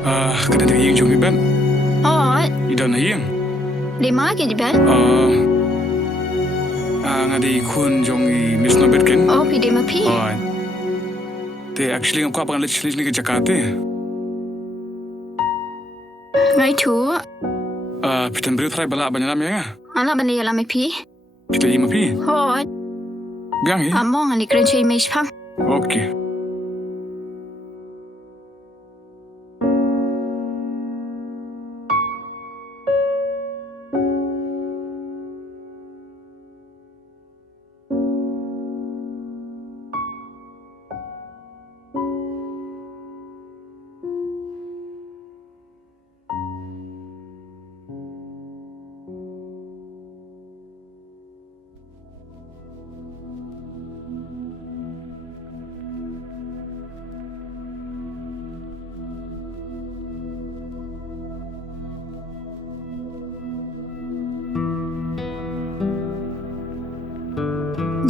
Kada ada yang jom iban. Oh, Idan yang. di mana ke iban? Ngadi kun jong i Miss NONGBET kan? Oh, pi di mapi. Oh. Te actually ngam ko apangan lich ni ke Jakarta. Ngai tu. Pitan beri try bala banyak nama ya. Anak bani alam pi. Kita ima pi. Oh, Gang ya. among ani keren cai mesh pang. Okay.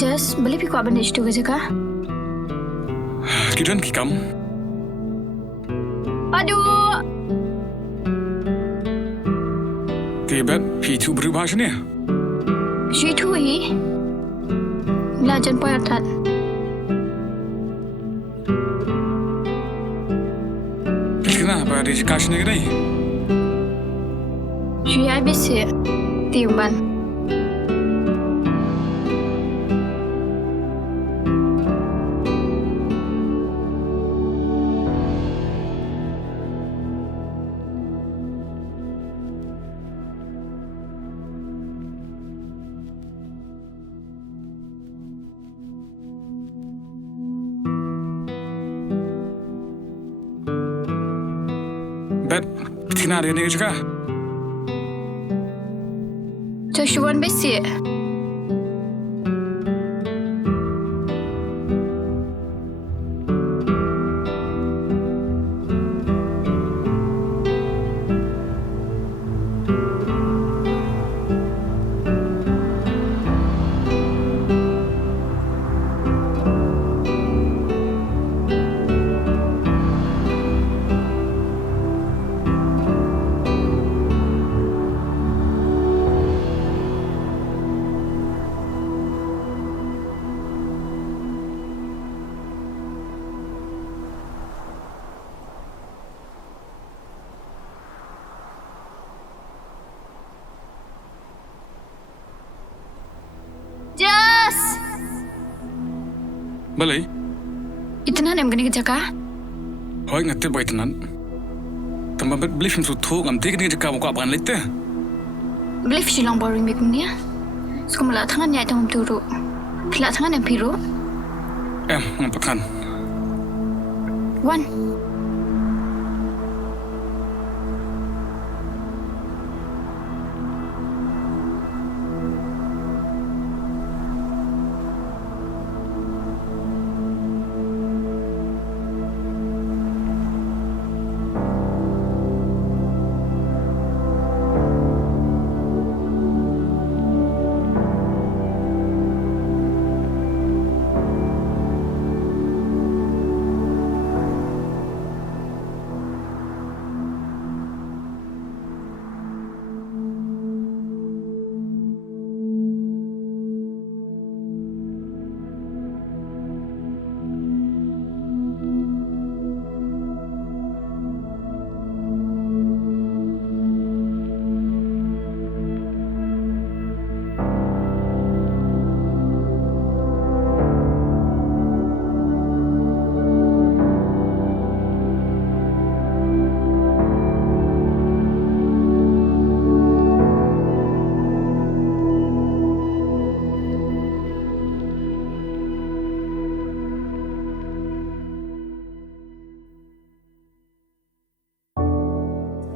Just boleh pi ko aban tu ke jaka? Kidan kikam. Aduh. Te bet pi tu beri bahasa ni. Shi tu hi. Lajan poyatat. Kena apa ada kasih ni kedai? Shi ai bisi. Tiuban. Bet kena ada ni juga. Tashuan bisi. Just. Balai. Itna nem gani ke jaka? Hoi ngati boy tenan. Tambah bet beli film tu ngam dik ni jaka muka apangan lite. Boleh Shillong boring bik ni. Sekolah tangan nyai tangum turu. Pila tangan yang piru. Ngampakan. One.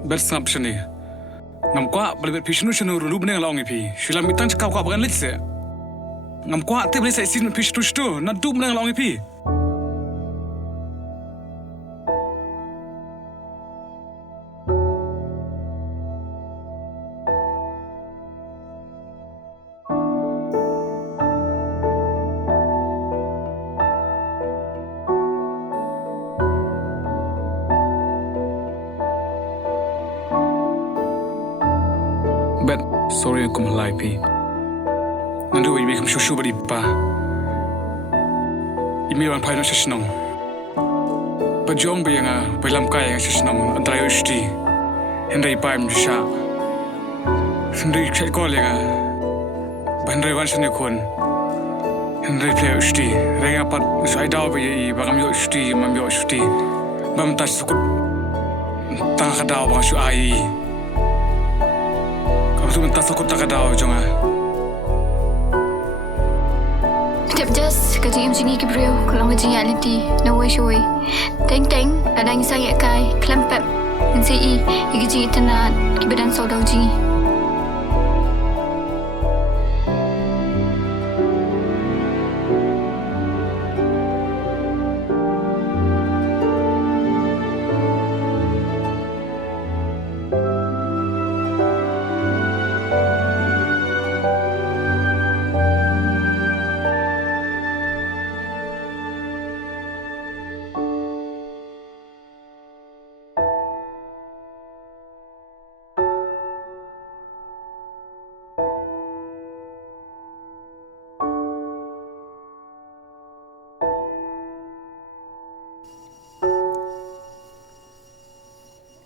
Bersam sini. Ngam kuat boleh berpishnu shinu rulu bening laong ipi. Shilam mitan cakap kuat bagan lit se. Ngam kuat te boleh saya sin pishnu shtu. Nak du bening laong ipi. sorry aku malai pi. Nandu imi kum shushu badi pa. Imi wan pai no shishnong. Bajong bayanga baylam kaya shishnong antrayo shti. Hendai pa im sha. Hendai chat call yanga. Bandai wan shane kon. Hendai play shti. Renga pat sai daw bayi bagam yo shti mam yo shti. Bam tas sukut. Tang kadaw bang shu ai. Kamu tu mentas sukut tak kadaw jonga. Tep jas kaji imjingi kibreu kalau kaji aliti na way showy. Teng ada yang saya kai klempep. NCI igi tanah kibadan saudau ji.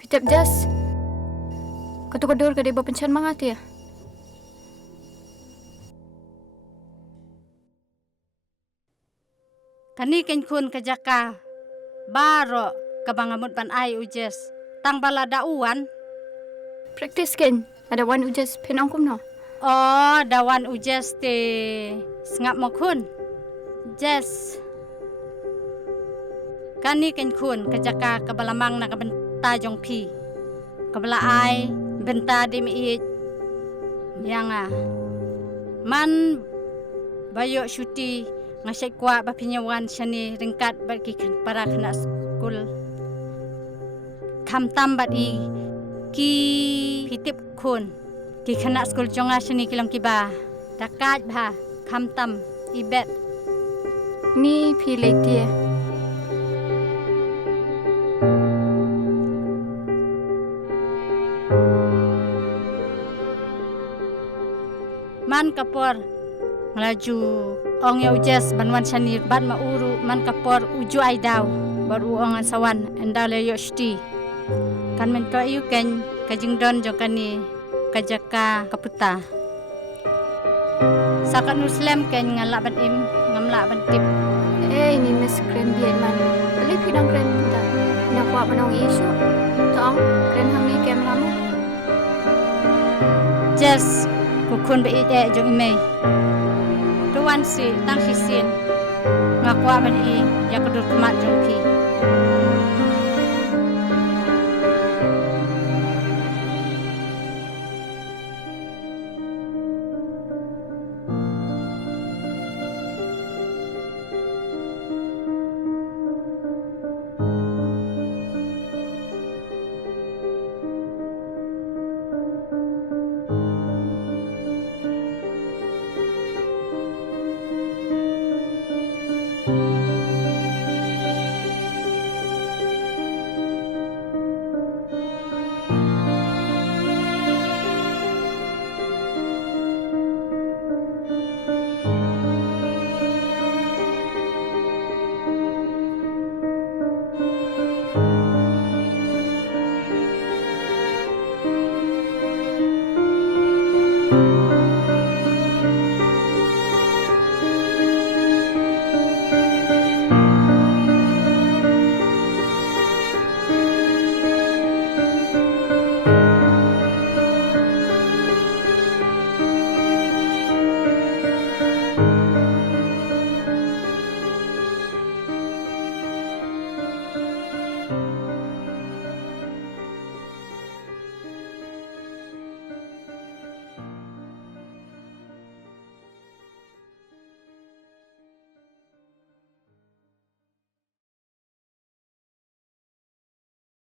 Tep jas. Kau ke deba penchan mangat ya. Kani kun kejaka baro kabangamut pan ai ujes tang balada uan. Practice kan ada wan ujas penong kum no. Oh, dawan ujes te sengap mokun. Jes. Kani kun kejaka kabalamang na kabenta jong pi. Kabala ai benta di mi yang man bayo syuti ngasai kuat bapinyawan shani ringkat bagi para kena skul kam tambat ki pitip kun ki kena skul jonga shani kilang kiba dakat bah kam tam ibet Ni pilih dia. Man kapor ngelaju ong ya ujes banwan shani bat mauru man kapor uju ai daw baru ong sawan endale yo shti kan men to yu ken kajing don jokani kajaka kaputa sakat muslim ken ngalak ban im ngamlak ban tip Ini mas keren biar man. Beli pinang keren kita. Nak buat penong isu. Tong keren hamil kem lama. jes kukun be jong imei tuan si tang si sin ngakwa ban ya kudur kemat jong pi